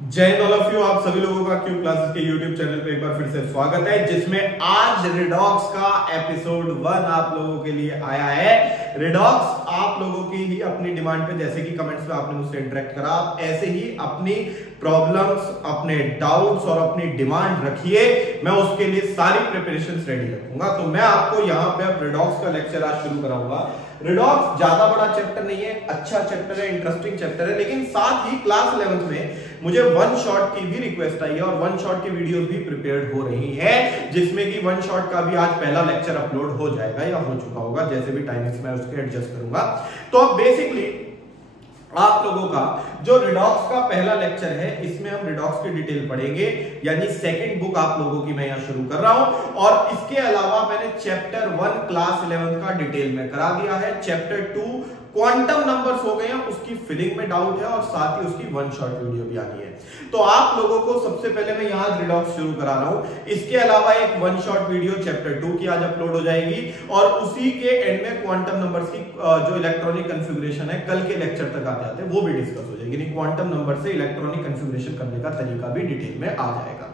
जय Hind all of you. आप सभी लोगों का क्यू क्लासेस के यूट्यूब चैनल पे एक बार फिर से स्वागत है, जिसमें आज रिडॉक्स का एपिसोड 1 आप लोगों के लिए आया है। रिडॉक्स आप लोगों की ही अपनी डिमांड पे, जैसे कि कमेंट्स में आपने मुझसे इंटरेक्ट करा, आप ऐसे ही अपनी प्रॉब्लम्स, अपने डाउट्स और अपनी डिमांड रखिए। मैं उसके लिए सारी प्रिपरेशंस रेडी रखूंगा। तो मैं आपको यहाँ पे अब रिडॉक्स का लेक्चर आज शुरू कराऊंगा। रिडॉक्स ज्यादा बड़ा चैप्टर नहीं है, अच्छा चैप्टर है, इंटरेस्टिंग चैप्टर है, लेकिन साथ ही क्लास 11th में मुझे वन शॉट की भी रिक्वेस्ट आई है और वन शॉट की वीडियोस भी प्रिपेयर्ड हो रही है, जिसमें कि वन शॉट का भी आज पहला लेक्चर अपलोड हो जाएगा या हो चुका होगा, जैसे भी टाइमिंग्स मैं उसके एडजस्ट करूंगा। तो अब बेसिकली आप लोगों का जो रिडॉक्स का पहला लेक्चर है, इसमें हम रिडॉक्स की डिटेल पढ़ेंगे, यानी सेकंड बुक आप लोगों की मैं यहां शुरू कर रहा हूं। और इसके अलावा मैंने चैप्टर 1 क्लास 11 का डिटेल में करा दिया है। चैप्टर 2 क्वांटम नंबर्स हो गए हैं, उसकी फिलिंग में डाउट है और साथ ही उसकी वन शॉट वीडियो भी आनी है। तो आप लोगों को सबसे पहले मैं यहां रिडॉक्स शुरू करा रहा हूं। इसके अलावा एक वन शॉट वीडियो चैप्टर 2 की आज अपलोड हो जाएगी और उसी के एंड में क्वांटम नंबर्स की जो इलेक्ट्रॉनिक कॉन्फ़िगरेशन है, कल के लेक्चर तक आते आते वो भी डिस्कस हो जाएगी। यानी क्वांटम नंबर से इलेक्ट्रॉनिक कॉन्फ़िगरेशन करने का तरीका भी डिटेल में आ जाएगा।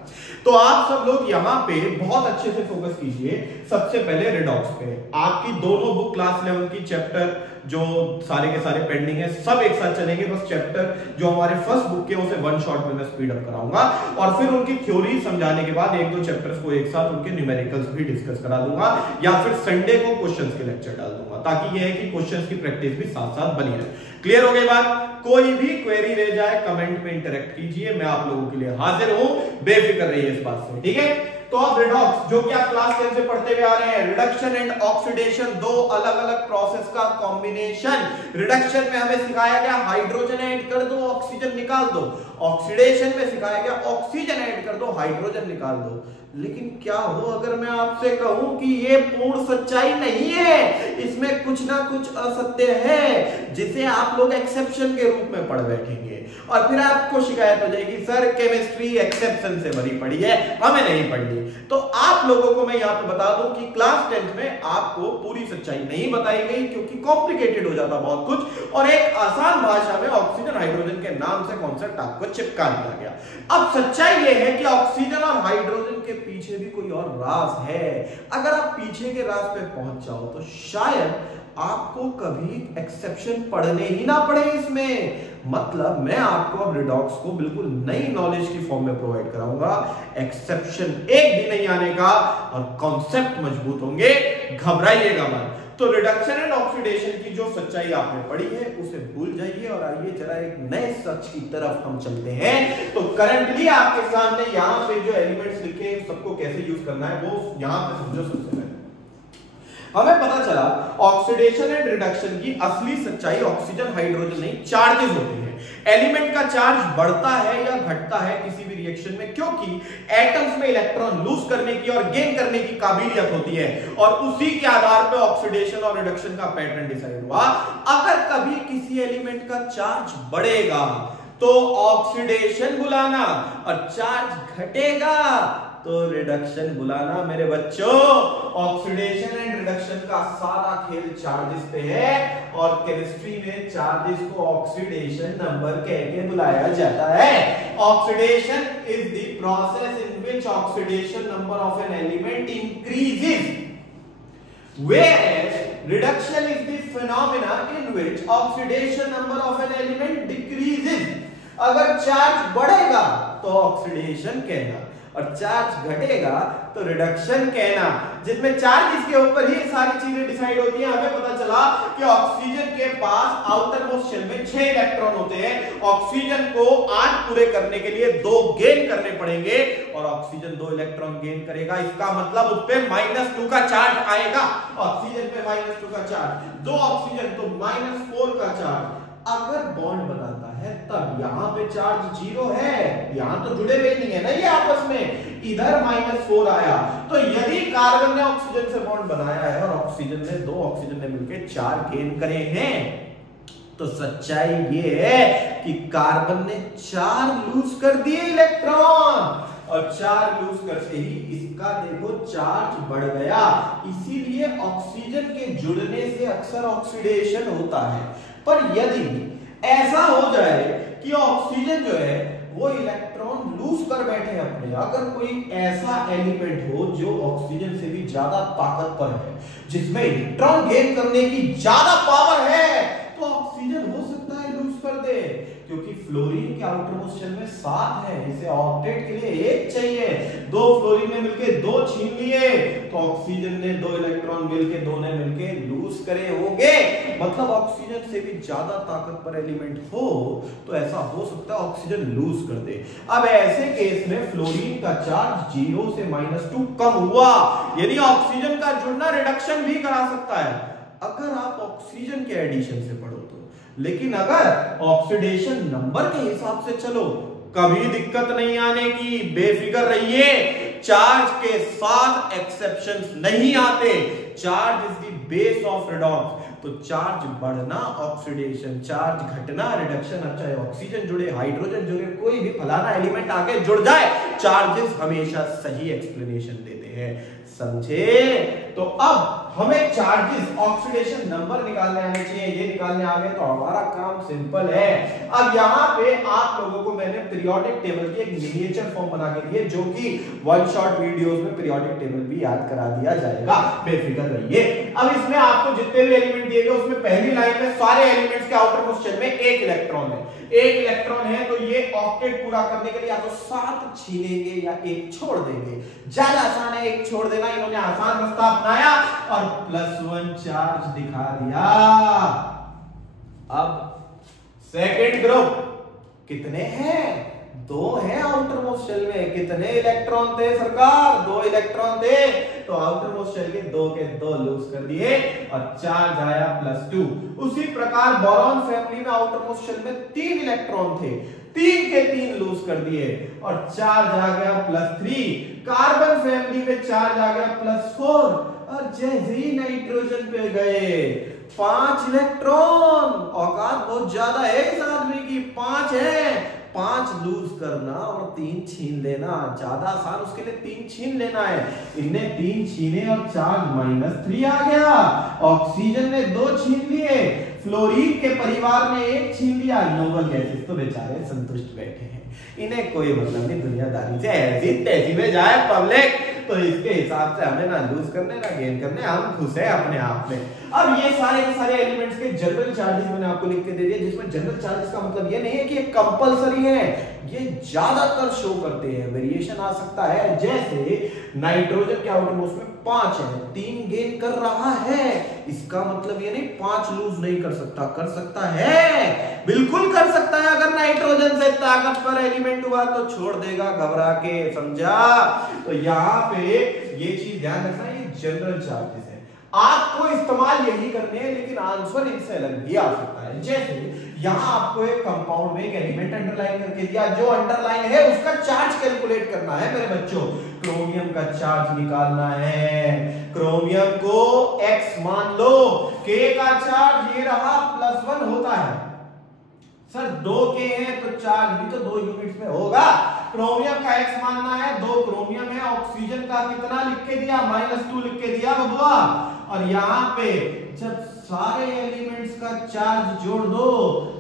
तो आप सब लोग यहां पे बहुत अच्छे से फोकस कीजिए। सबसे पहले रिडॉक्स पे आपकी दोनों बुक क्लास 11 की चैप्टर जो सारे के सारे पेंडिंग है, सब एक साथ चलेंगे। बस चैप्टर जो हमारे फर्स्ट बुक के उसे वन शॉट में मैं स्पीड अप कराऊंगा और फिर उनकी थ्योरी समझाने के बाद एक दो चैप्टर्स को एक साथ उनके न्यूमेरिकल्स भी डिस्कस करा दूंगा, या फिर संडे को क्वेश्चंस के लेक्चर डाल दूंगा, ताकि यह है कि क्वेश्चंस की प्रैक्टिस भी साथ साथ बनी रहे। क्लियर हो गई बात? कोई भी क्वेरी रह जाए कमेंट में इंटरेक्ट कीजिए, मैं आप लोगों के लिए हाजिर हूं, बेफिक्र रहिए इस बात से, ठीक है। तो अब रिडॉक्स जो कि आप क्लास 10 से पढ़ते हुए आ रहे हैं, रिडक्शन एंड ऑक्सीडेशन, दो अलग अलग प्रोसेस का कॉम्बिनेशन। रिडक्शन में हमें सिखाया गया हाइड्रोजन ऐड कर दो, ऑक्सीजन निकाल दो। ऑक्सीडेशन में सिखाया गया ऑक्सीजन ऐड कर दो, हाइड्रोजन निकाल दो। लेकिन क्या हो अगर मैं आपसे कहूं कि ये पूर्ण सच्चाई नहीं है, इसमें कुछ ना कुछ असत्य है, जिसे आप लोग एक्सेप्शन के रूप में पढ़ बैठेंगे और फिर आपको शिकायत हो जाएगी, सर केमिस्ट्री एक्सेप्शन से भरी पड़ी है, हमें नहीं पढ़नी। तो आप लोगों को मैं यहां पे बता दूं कि क्लास 10 में आपको पूरी सच्चाई नहीं बताई गई, क्योंकि कॉम्प्लिकेटेड हो जाता बहुत कुछ, और एक आसान भाषा में ऑक्सीजन हाइड्रोजन के नाम से कॉन्सेप्ट आपको चिपका दिया गया। अब सच्चाई यह है कि ऑक्सीजन और हाइड्रोजन के पीछे भी कोई और राज है। अगर आप पीछे के राज पे पहुंच जाओ तो शायद आपको कभी एक्सेप्शन पढ़ने ही ना पड़े इसमें। मतलब मैं आपको अब रिडॉक्स को बिल्कुल नई नॉलेज की फॉर्म में प्रोवाइड कराऊंगा। एक्सेप्शन एक भी नहीं आने का और कॉन्सेप्ट मजबूत होंगे, घबराइएगा मत। तो रिडक्शन एंड ऑक्सीडेशन की जो सच्चाई आपने पढ़ी है उसे भूल जाइए और आइए जरा एक नए सच की तरफ हम चलते हैं। तो करंटली आपके सामने यहां पे जो एलिमेंट्स लिखे हैं सबको कैसे यूज करना है वो यहां पे समझो। सबसे पहले हमें पता चला ऑक्सीडेशन एंड रिडक्शन की असली सच्चाई ऑक्सीजन हाइड्रोजन नहीं, चार्जेस होते हैं। एलिमेंट का चार्ज बढ़ता है या घटता है किसी भी रिएक्शन में, क्योंकि एटम्स में इलेक्ट्रॉन लूज करने की और गेन करने की काबिलियत होती है, और उसी के आधार पर ऑक्सीडेशन और रिडक्शन का पैटर्न डिसाइड हुआ। अगर कभी किसी एलिमेंट का चार्ज बढ़ेगा तो ऑक्सीडेशन बुलाना, और चार्ज घटेगा तो रिडक्शन बुलाना। मेरे बच्चों, ऑक्सीडेशन एंड रिडक्शन का सारा खेल चार्जेस पे है, और केमिस्ट्री में चार्जेस को ऑक्सीडेशन नंबर कह के बुलाया जाता है। Oxidation is the process in which oxidation number of an element increases, whereas reduction is the phenomena in which oxidation number of an element decreases। अगर चार्ज बढ़ेगा तो ऑक्सीडेशन कहना, और चार्ज घटेगा तो रिडक्शन कहना, जिसमें चार्ज इसके ऊपर ही सारी चीजें डिसाइड होती हैं। हमें पता चला कि ऑक्सीजन के पास आउटर मोस्ट शेल में 6 इलेक्ट्रॉन होते हैं। ऑक्सीजन को 8 पूरे करने के लिए 2 गेन करने पड़ेंगे, और ऑक्सीजन 2 इलेक्ट्रॉन गेन करेगा। इसका मतलब उस पे -2 का चार्ज आएगा। ऑक्सीजन पे -2 का चार्ज, 2 ऑक्सीजन तो -4 का चार्ज। अगर बॉन्ड बनाता है तब यहां पे चार्ज 0 है, यहां तो जुड़े हुए नहीं है ना ये आपस में, इधर -4 आया। तो यदि कार्बन ने ऑक्सीजन से बॉन्ड बनाया है और ऑक्सीजन ने 2 ऑक्सीजन ने मिलकर 4 गेन करे हैं, तो सच्चाई ये है कि कार्बन ने 4 लूज कर दिए इलेक्ट्रॉन, और 4 लूज करते ही इसका देखो चार्ज बढ़ गया। इसीलिए ऑक्सीजन के जुड़ने से अक्सर ऑक्सीडेशन होता है। पर यदि ऐसा हो जाए कि ऑक्सीजन जो है वो इलेक्ट्रॉन कर बैठे अपने, अगर कोई ऐसा एलिमेंट हो जो ऑक्सीजन से भी ज्यादा ताकतवर है, जिसमें इलेक्ट्रॉन गेन करने की ज्यादा पावर है, तो ऑक्सीजन हो सकता है लूज कर दे, क्योंकि फ्लोरीन के आउटरमोस्ट शेल में 7 है, इसे ऑक्टेट के लिए 1 चाहिए। 2 फ्लोरीन ने मिलके 2 छीन लिए, तो ऑक्सीजन ने 2 इलेक्ट्रॉन मिलके 2 ने मिलके लूज करे होंगे। मतलब ऑक्सीजन से भी ज्यादा ताकतवर एलिमेंट हो तो ऐसा हो सकता है ऑक्सीजन लूज कर दे। अब ऐसे केस में फ्लोरीन का चार्ज 0 से -2 कम हुआ, यानी ऑक्सीजन का जुड़ना रिडक्शन भी करा सकता है, अगर आप ऑक्सीजन के एडिशन से पढ़ो तो। लेकिन अगर ऑक्सीडेशन नंबर के हिसाब से चलो, कभी दिक्कत नहीं आने की, बेफिक्र रहिए, चार्ज के साथ एक्सेप्शंस नहीं आते। Charge is the base of redox, तो चार्ज बढ़ना ऑक्सीडेशन, चार्ज घटना रिडक्शन। अब चाहे ऑक्सीजन जुड़े, हाइड्रोजन जुड़े, कोई भी फलाना एलिमेंट आके जुड़ जाए, चार्जेस हमेशा सही एक्सप्लेनेशन देते हैं, समझे? तो अब हमें चार्जेस ऑक्सीडेशन नंबर निकालने आने चाहिए, ये निकालने आ गए तो हमारा काम सिंपल है। अब यहाँ पे आप लोगों को मैंने पीरियोडिक टेबल की एक मिनिएचर फॉर्म बना के दी है, जो कि वन शॉट वीडियोस में पीरियोडिक टेबल भी याद करा दिया जाएगा, बेफिक्र रहिए। अब इसमें आपको जितने भी एलिमेंट दिए गए उसमें पहली लाइन में सारे एलिमेंट्स के आउटरमोस्ट शेल में 1 इलेक्ट्रॉन है, 1 इलेक्ट्रॉन है, तो ये ऑक्टेट पूरा करने के लिए या तो 7 छीनेंगे या 1 छोड़ देंगे। ज्यादा आसान है 1 छोड़ देना, इन्होंने आसान रास्ता अपनाया और +1 चार्ज दिखा दिया। अब सेकंड ग्रुप कितने हैं? 2 हैं आउटरमोस्ट शेल में। कितने इलेक्ट्रॉन थे सरकार? 2 इलेक्ट्रॉन थे, तो आउटरमोस्ट शेल के 2 के 2 लूज कर दिए और चार्ज आया +2। उसी प्रकार बोरॉन फैमिली में आउटरमोस्ट शेल में 3 इलेक्ट्रॉन थे, 3 के 3 लूज कर दिए और चार्ज आ गया +3। कार्बन फैमिली में चार्ज आ गया +4 और जैसे ही नाइट्रोजन पे गए 5 इलेक्ट्रॉन, औकात बहुत ज्यादा है इस आदमी की, 5 है, 5 लूज करना और 3 छीन लेना ज्यादा आसान, उसके लिए 3 छीन लेना है। इनने 3 छीने और चार्ज -3 आ गया। ऑक्सीजन ने 2 छीन लिए, फ्लोरीन के परिवार ने 1 छीन लिया। नोबल गैसेस तो बेचारे संतुष्ट बैठे हैं, इन्हें कोई मतलब नहीं दुनियादारी से, ऐसी तैसी में जाए पब्लिक, तो इसके हिसाब से हमें ना लूज करने ना गेन करने, हम खुश है अपने आप में। अब ये सारे के सारे एलिमेंट्स के जनरल चार्जेस मैंने आपको लिख के दे दिए, जिसमें जनरल चार्जेस का मतलब ये नहीं है कि ये कंपलसरी है, ये ज्यादातर शो करते हैं, वेरिएशन आ सकता है। जैसे नाइट्रोजन के आउटरमोस्ट में 5 है, 3 गेन कर रहा है, इसका मतलब ये नहीं 5 लूज नहीं कर सकता, कर सकता है, बिल्कुल कर सकता है। अगर नाइट्रोजन से ताकतवर एलिमेंट हुआ तो छोड़ देगा घबरा के, समझा? तो यहाँ पे ये चीज ध्यान रखना, ये जनरल चार्जेस है, आपको इस्तेमाल यही करने हैं, लेकिन आंसर इनसे अलग भी आ सकता है। जैसे यहां आपको एक कंपाउंड में एक एलिमेंट अंडरलाइन करके दिया, जो अंडरलाइन है उसका चार्ज कैलकुलेट करना है मेरे बच्चों। क्रोमियम का चार्ज निकालना है, क्रोमियम को x मान लो, k का चार्ज ये रहा +1 होता है। सर 2 के हैं तो चार्ज भी तो 2 यूनिट्स में होगा। क्रोमियम का x मानना है, 2 क्रोमियम है, ऑक्सीजन का कितना लिख के दिया? -2 लिख के दिया बबुआ। और यहाँ पे जब सारे एलिमेंट्स का चार्ज जोड़ दो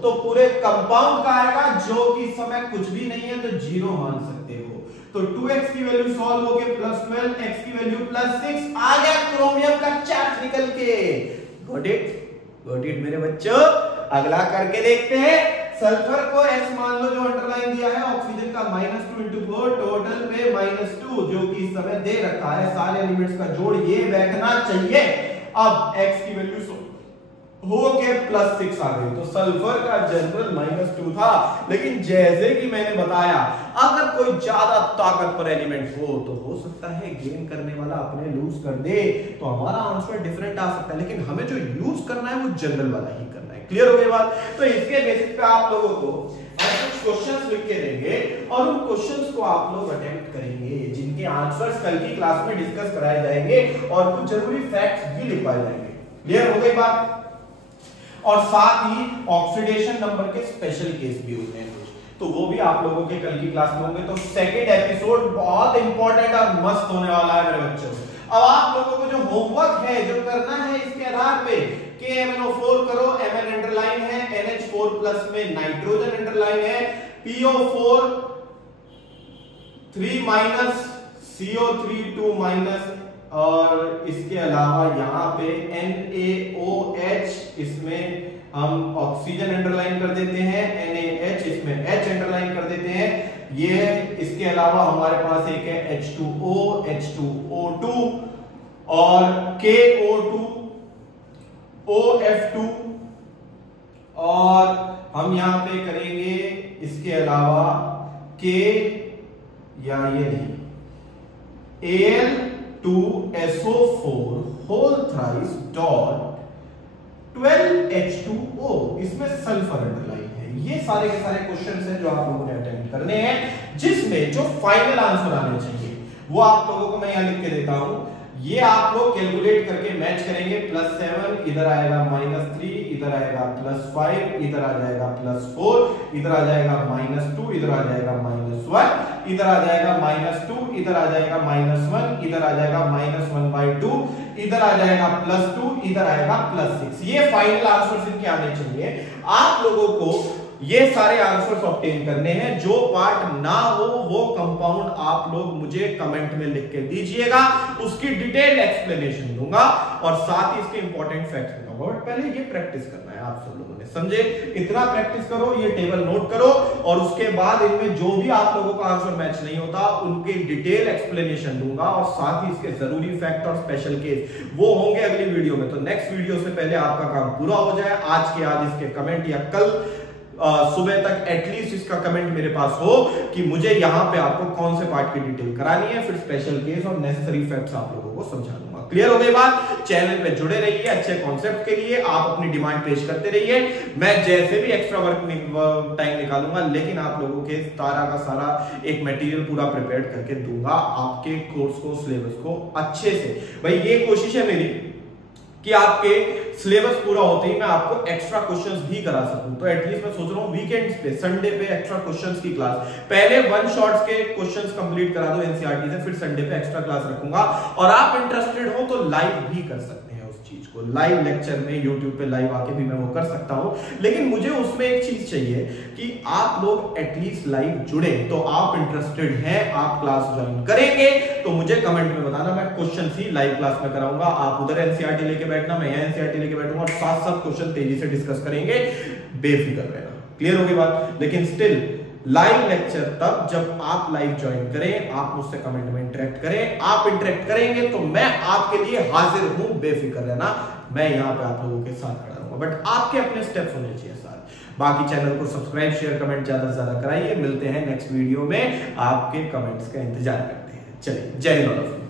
तो पूरे कंपाउंड का आएगा, जो कि समय कुछ भी नहीं है तो 0 मान सकते हो। तो 2x की वैल्यू सॉल्व हो गई +12, x की वैल्यू +6, आ गया क्रोमियम का चार्ज निकल के। गॉट इट मेरे बच्चों। अगला करके देखते हैं। सल्फर को x मान लो, जो अंडरलाइन दिया है, ऑक्सीजन का -2 × 4, टोटल पे -2, जो कि इस समय दे रखा है। सारे एलिमेंट्स का जोड़ ये बैठना चाहिए। अब x की वैल्यू हो के +6 आ गई, तो सल्फर का जनरल -2 था। लेकिन जैसे कि मैंने बताया, अगर कोई ज्यादा ताकतवर एलिमेंट हो तो हो सकता है गेन करने वाला अपने लूज कर दे, तो हमारा आंसर डिफरेंट आ सकता है, लेकिन हमें जो यूज करना है वो जनरल वाला ही करना है। क्लियर हो गई बात? तो इसके बेसिस पे आप लोगों को कुछ क्वेश्चंस लिख के देंगे और उन क्वेश्चंस को आप लोग अटेम्प्ट करेंगे, जिनके आंसर्स कल की क्लास में डिस्कस कराए जाएंगे और कुछ जरूरी फैक्ट्स भी लिखवाए जाएंगे। क्लियर हो गई बात? और साथ ही ऑक्सीडेशन नंबर के स्पेशल केस भी होते हैं कुछ, तो वो भी आप लोगों के कल की क्लास में होंगे। तो सेकंड एपिसोड बहुत इंपॉर्टेंट और मस्त होने वाला है मेरे बच्चों। अब आप लोगों को जो होमवर्क है, जो करना है, इसके आधार पे KMnO4 करो, Mn अंडरलाइन है, NH4+ में नाइट्रोजन अंडरलाइन है, PO4 3 माइनस CO3 2 माइनस, और इसके अलावा यहाँ पे NaOH, इसमें हम ऑक्सीजन अंडरलाइन कर देते हैं, NaH इसमें H अंडरलाइन कर देते हैं। ये इसके अलावा हमारे पास एक है H2O, H2O2 और KO2, OF2, और हम यहां पे करेंगे इसके अलावा K या ये नहीं, Al2SO4 whole thrice dot 12H2O, इसमें सल्फर अंडरलाइन है। ये सारे के सारे क्वेश्चंस हैं जो आप लोगों ने अटेम्प्ट करने हैं, जिसमें जो फाइनल आंसर आने चाहिए वो आप लोगों को मैं यहां लिख के देता हूं। ये आप लोग कैलकुलेट करके मैच करेंगे। +7 इधर आएगा -3, इधर आएगा +5, इधर आ जाएगा +4, इधर आ जाएगा -2, इधर आ जाएगा -1, इधर आ जाएगा -2, इधर आ जाएगा -1, इधर आ जाएगा -1/2, इधर आ जाएगा +2, इधर आएगा +6। ये फाइनल आंसर इनके आने चाहिए। आप लोगों को ये सारे आंसर्स ऑब्टेन करने हैं। जो पार्ट ना हो वो कंपाउंड आप लोग मुझे कमेंट में लिख के दीजिएगा, उसकी डिटेल एक्सप्लेनेशन दूंगा और साथ ही इसके इंपॉर्टेंट फैक्ट्स दूंगा। बट पहले ये प्रैक्टिस करना है आप सब लोगों ने, समझे? इतना प्रैक्टिस करो, ये टेबल नोट करो, और उसके बाद इनमें जो भी आप लोगों का आंसर मैच नहीं होता उनकी डिटेल एक्सप्लेनेशन दूंगा, और साथ ही इसके जरूरी फैक्ट और स्पेशल केस वो होंगे अगली वीडियो में। तो नेक्स्ट वीडियो से पहले आपका काम पूरा हो जाए, आज के आज इसके कमेंट या कल सुबह तक एटलीस्ट इसका कमेंट मेरे पास हो कि मुझे यहां पे आपको कौन से पार्ट की डिटेल करानी है, फिर स्पेशल केस और नेसेसरी फैक्ट्स आप लोगों को समझा दूंगा। क्लियर हो गई बात? चैनल पे जुड़े रहिए, अच्छे कॉन्सेप्ट के लिए आप अपनी डिमांड पेश करते रहिए। मैं जैसे भी एक्स्ट्रा वर्क टाइम निकालूंगा, लेकिन आप लोगों के सारा का सारा एक मटेरियल पूरा प्रिपेयर करके दूंगा आपके कोर्स को, सिलेबस को अच्छे से। भाई ये कोशिश है मेरी कि आपके सिलेबस पूरा होते ही मैं आपको एक्स्ट्रा क्वेश्चंस भी करा सकूं। तो एटलीस्ट मैं सोच रहा हूं वीकेंड्स पे, संडे पे एक्स्ट्रा क्वेश्चंस की क्लास, पहले 1 शॉट्स के क्वेश्चंस कंप्लीट करा दो एनसीईआरटी से, फिर संडे पे एक्स्ट्रा क्लास रखूंगा। और आप इंटरेस्टेड हो तो लाइव भी कर सकते हैं उस चीज को, लाइव लेक्चर में यूट्यूब पे लाइव आके भी मैं वो कर सकता हूं। लेकिन मुझे उसमें एक चीज चाहिए कि आप लोग एटलीस्ट लाइव जुड़े। तो आप इंटरेस्टेड हैं, आप क्लास ज्वाइन करेंगे तो मुझे कमेंट में बताना, मैं क्वेश्चन ही लाइव क्लास में कराऊंगा। आप उधर एनसीईआरटी लेके बैठना, मैं यहाँ एनसीईआरटी लेके बैठूंगा और साथ साथ क्वेश्चन तेजी से डिस्कस करेंगे, बेफिक्र रहना। क्लियर हो गई बात? लेकिन स्टिल लाइव लेक्चर तब जब आप लाइव ज्वाइन करें, आप मुझसे कमेंट में इंटरेक्ट करें। आप इंटरेक्ट करेंगे तो मैं आपके लिए हाजिर हूं, बेफिक्र रहना, मैं यहां पे आप लोगों के साथ खड़ा रहूंगा। बट आपके अपने स्टेप्स होने चाहिए साथ। बाकी चैनल को सब्सक्राइब, शेयर, कमेंट ज्यादा से ज्यादा कराइए। मिलते हैं नेक्स्ट वीडियो में, आपके कमेंट्स का इंतजार करते हैं। चलिए, जय हिंद।